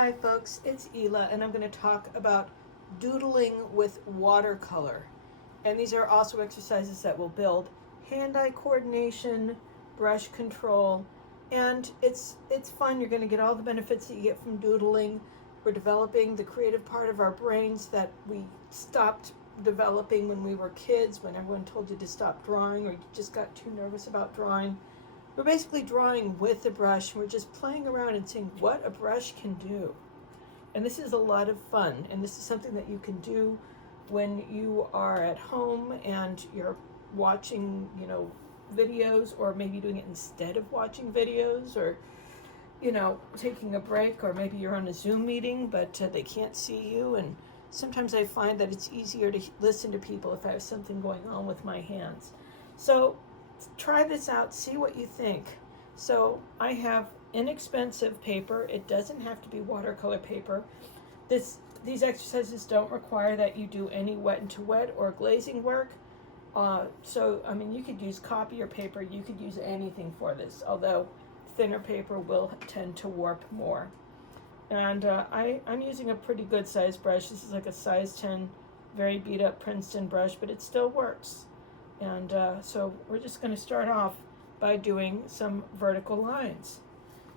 Hi folks, it's Ela and I'm going to talk about doodling with watercolor. And these are also exercises that will build hand-eye coordination, brush control, and it's fun. You're going to get all the benefits that you get from doodling. We're developing the creative part of our brains that we stopped developing when we were kids, when everyone told you to stop drawing or you just got too nervous about drawing. We're basically drawing with a brush. We're just playing around and seeing what a brush can do. And this is a lot of fun. And this is something that you can do when you are at home and you're watching, videos, or maybe doing it instead of watching videos, or, taking a break, or maybe you're on a Zoom meeting, but they can't see you. And sometimes I find that it's easier to listen to people if I have something going on with my hands. So try this out, see what you think. So I have inexpensive paper. It doesn't have to be watercolor paper. These exercises don't require that you do any wet and to wet or glazing work. You could use copier paper. You could use anything for this, although thinner paper will tend to warp more. And I'm using a pretty good size brush. This is like a size 10, very beat up Princeton brush, but it still works. And so we're just going to start off by doing some vertical lines.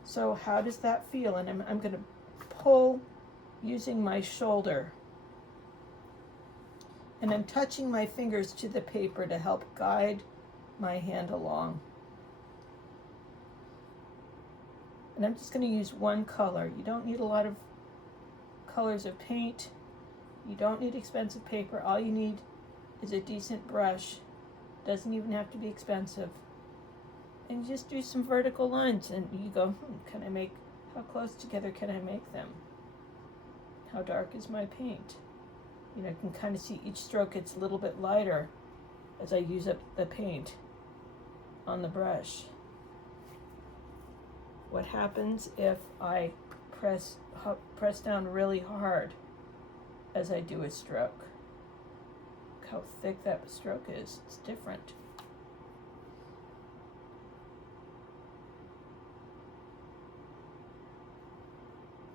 So how does that feel? And I'm going to pull using my shoulder. And I'm touching my fingers to the paper to help guide my hand along. And I'm just going to use one color. You don't need a lot of colors of paint. You don't need expensive paper. All you need is a decent brush. Doesn't even have to be expensive. And you just do some vertical lines and you go, how close together can I make them? How dark is my paint? I can kind of see each stroke gets a little bit lighter as I use up the paint on the brush. What happens if I press down really hard as I do a stroke? Look how thick that stroke is. It's different.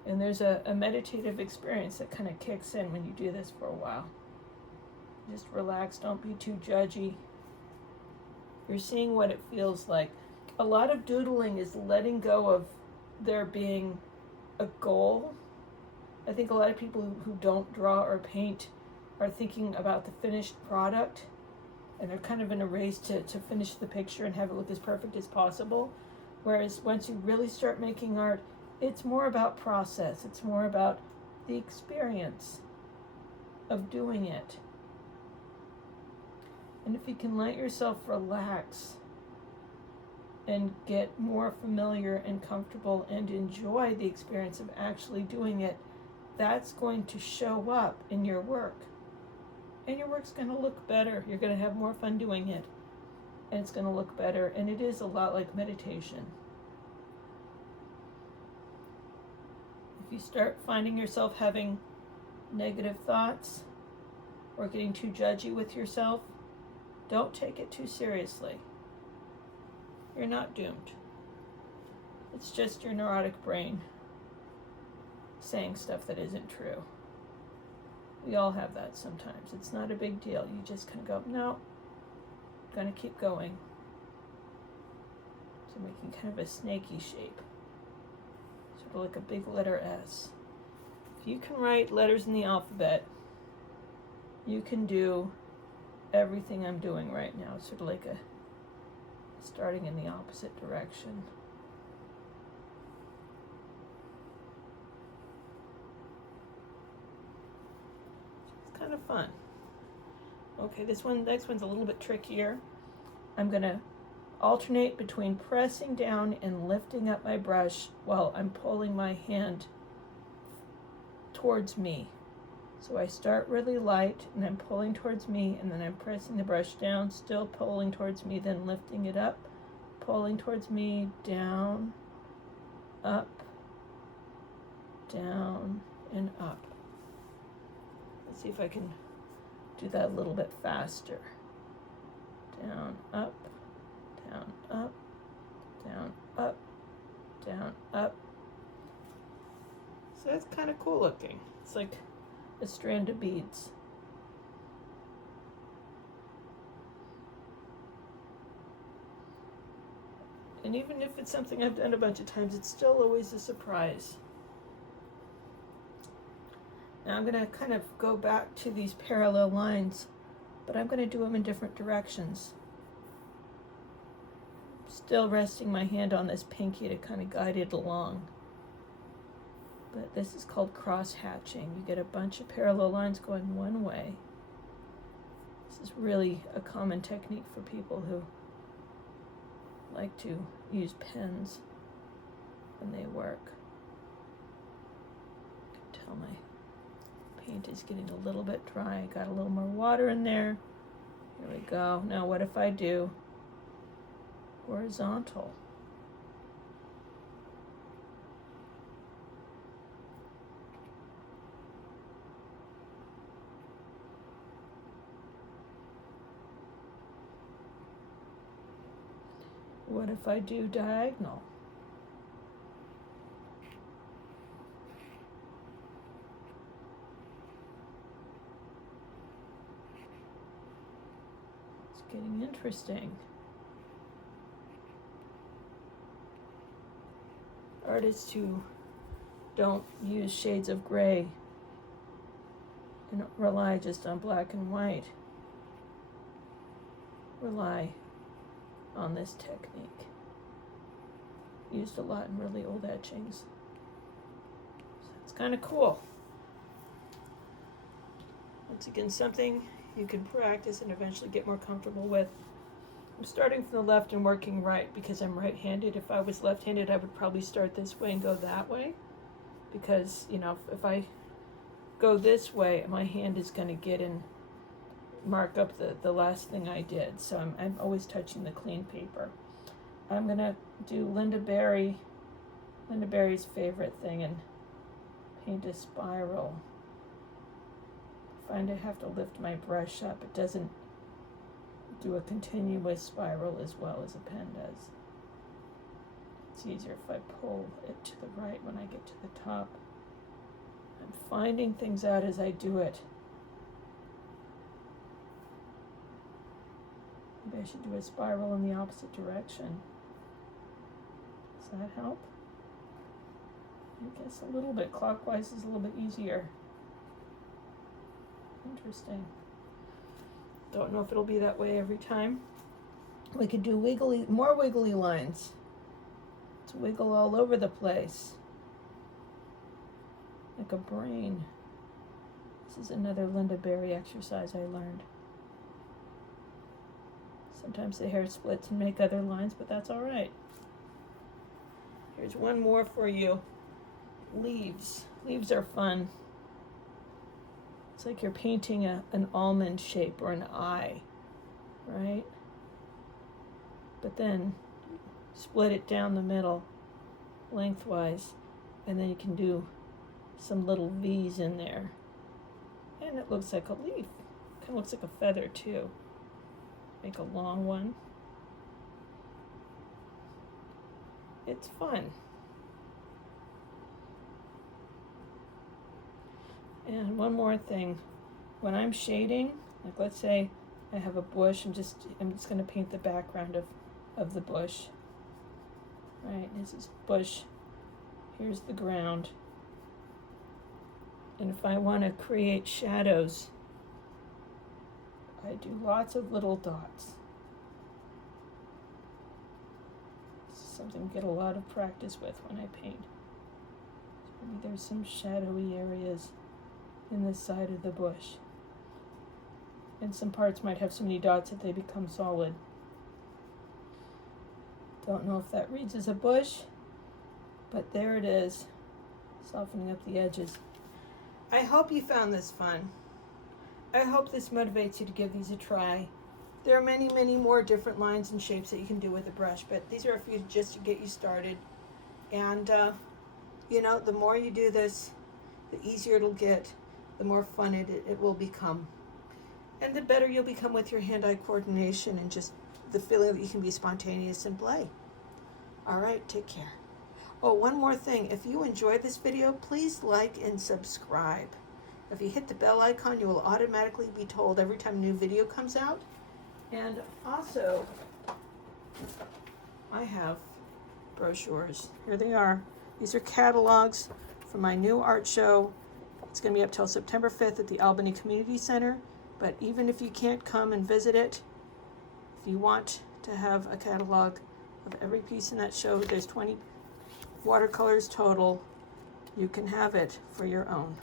And there's a meditative experience that kind of kicks in when you do this for a while. Just relax, don't be too judgy. You're seeing what it feels like. A lot of doodling is letting go of there being a goal. I think a lot of people who don't draw or paint are thinking about the finished product, and they're kind of in a race to finish the picture and have it look as perfect as possible. Whereas once you really start making art, it's more about process. It's more about the experience of doing it. And if you can let yourself relax and get more familiar and comfortable and enjoy the experience of actually doing it, that's going to show up in your work. And your work's going to look better. You're going to have more fun doing it. And it's going to look better. And it is a lot like meditation. If you start finding yourself having negative thoughts or getting too judgy with yourself, don't take it too seriously. You're not doomed. It's just your neurotic brain saying stuff that isn't true. We all have that sometimes. It's not a big deal. You just kind of go, no, I'm going to keep going. So making kind of a snaky shape. Sort of like a big letter S. If you can write letters in the alphabet, you can do everything I'm doing right now. It's sort of like starting in the opposite direction. It's kind of fun. Okay, next one's a little bit trickier. I'm going to alternate between pressing down and lifting up my brush while I'm pulling my hand towards me. So I start really light and I'm pulling towards me, and then I'm pressing the brush down, still pulling towards me, then lifting it up, pulling towards me, down, up, down, and up. Let's see if I can do that a little bit faster. Down, up, down, up, down, up, down, up. So that's kind of cool looking. It's like a strand of beads. And even if it's something I've done a bunch of times, it's still always a surprise. Now I'm going to kind of go back to these parallel lines, but I'm going to do them in different directions. Still resting my hand on this pinky to kind of guide it along. But this is called cross hatching. You get a bunch of parallel lines going one way. This is really a common technique for people who like to use pens when they work. I can tell my paint is getting a little bit dry. I got a little more water in there. Here we go. Now what if I do horizontal? What if I do diagonal? It's getting interesting. Artists who don't use shades of gray and rely just on black and white rely on this technique. Used a lot in really old etchings. So it's kind of cool. Once again, something you can practice and eventually get more comfortable with. I'm starting from the left and working right because I'm right-handed. If I was left-handed, I would probably start this way and go that way. Because, you know, if I go this way, my hand is going to get in, mark up the last thing I did. So I'm always touching the clean paper. I'm going to do Linda Berry's favorite thing and paint a spiral. I find I have to lift my brush up. It doesn't do a continuous spiral as well as a pen does. It's easier if I pull it to the right when I get to the top. I'm finding things out as I do it. Maybe I should do a spiral in the opposite direction. Does that help? I guess a little bit. Clockwise is a little bit easier. Interesting. Don't know if it'll be that way every time. We could do more wiggly lines. To wiggle all over the place. Like a brain. This is another Linda Berry exercise I learned. Sometimes the hair splits and make other lines, but that's all right. Here's one more for you. Leaves. Leaves are fun. It's like you're painting an almond shape or an eye, right? But then split it down the middle, lengthwise, and then you can do some little V's in there. And it looks like a leaf. Kind of looks like a feather too. Make a long one. It's fun. And one more thing, when I'm shading, like let's say I have a bush, I'm just going to paint the background of the bush. Right, this is bush. Here's the ground. And if I want to create shadows, I do lots of little dots. This is something I get a lot of practice with when I paint. So maybe there's some shadowy areas in the side of the bush. And some parts might have so many dots that they become solid. Don't know if that reads as a bush, but there it is, softening up the edges. I hope you found this fun. I hope this motivates you to give these a try. There are many, many more different lines and shapes that you can do with a brush, but these are a few just to get you started. And, you know, the more you do this, the easier it'll get, the more fun it will become. And the better you'll become with your hand-eye coordination and just the feeling that you can be spontaneous and play. All right, take care. Oh, one more thing. If you enjoyed this video, please like and subscribe. If you hit the bell icon, you will automatically be told every time a new video comes out. And also, I have brochures. Here they are. These are catalogs for my new art show. It's going to be up till September 5th at the Albany Community Center. But even if you can't come and visit it, if you want to have a catalog of every piece in that show, there's 20 watercolors total. You can have it for your own.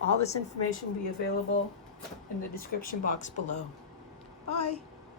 All this information will be available in the description box below. Bye.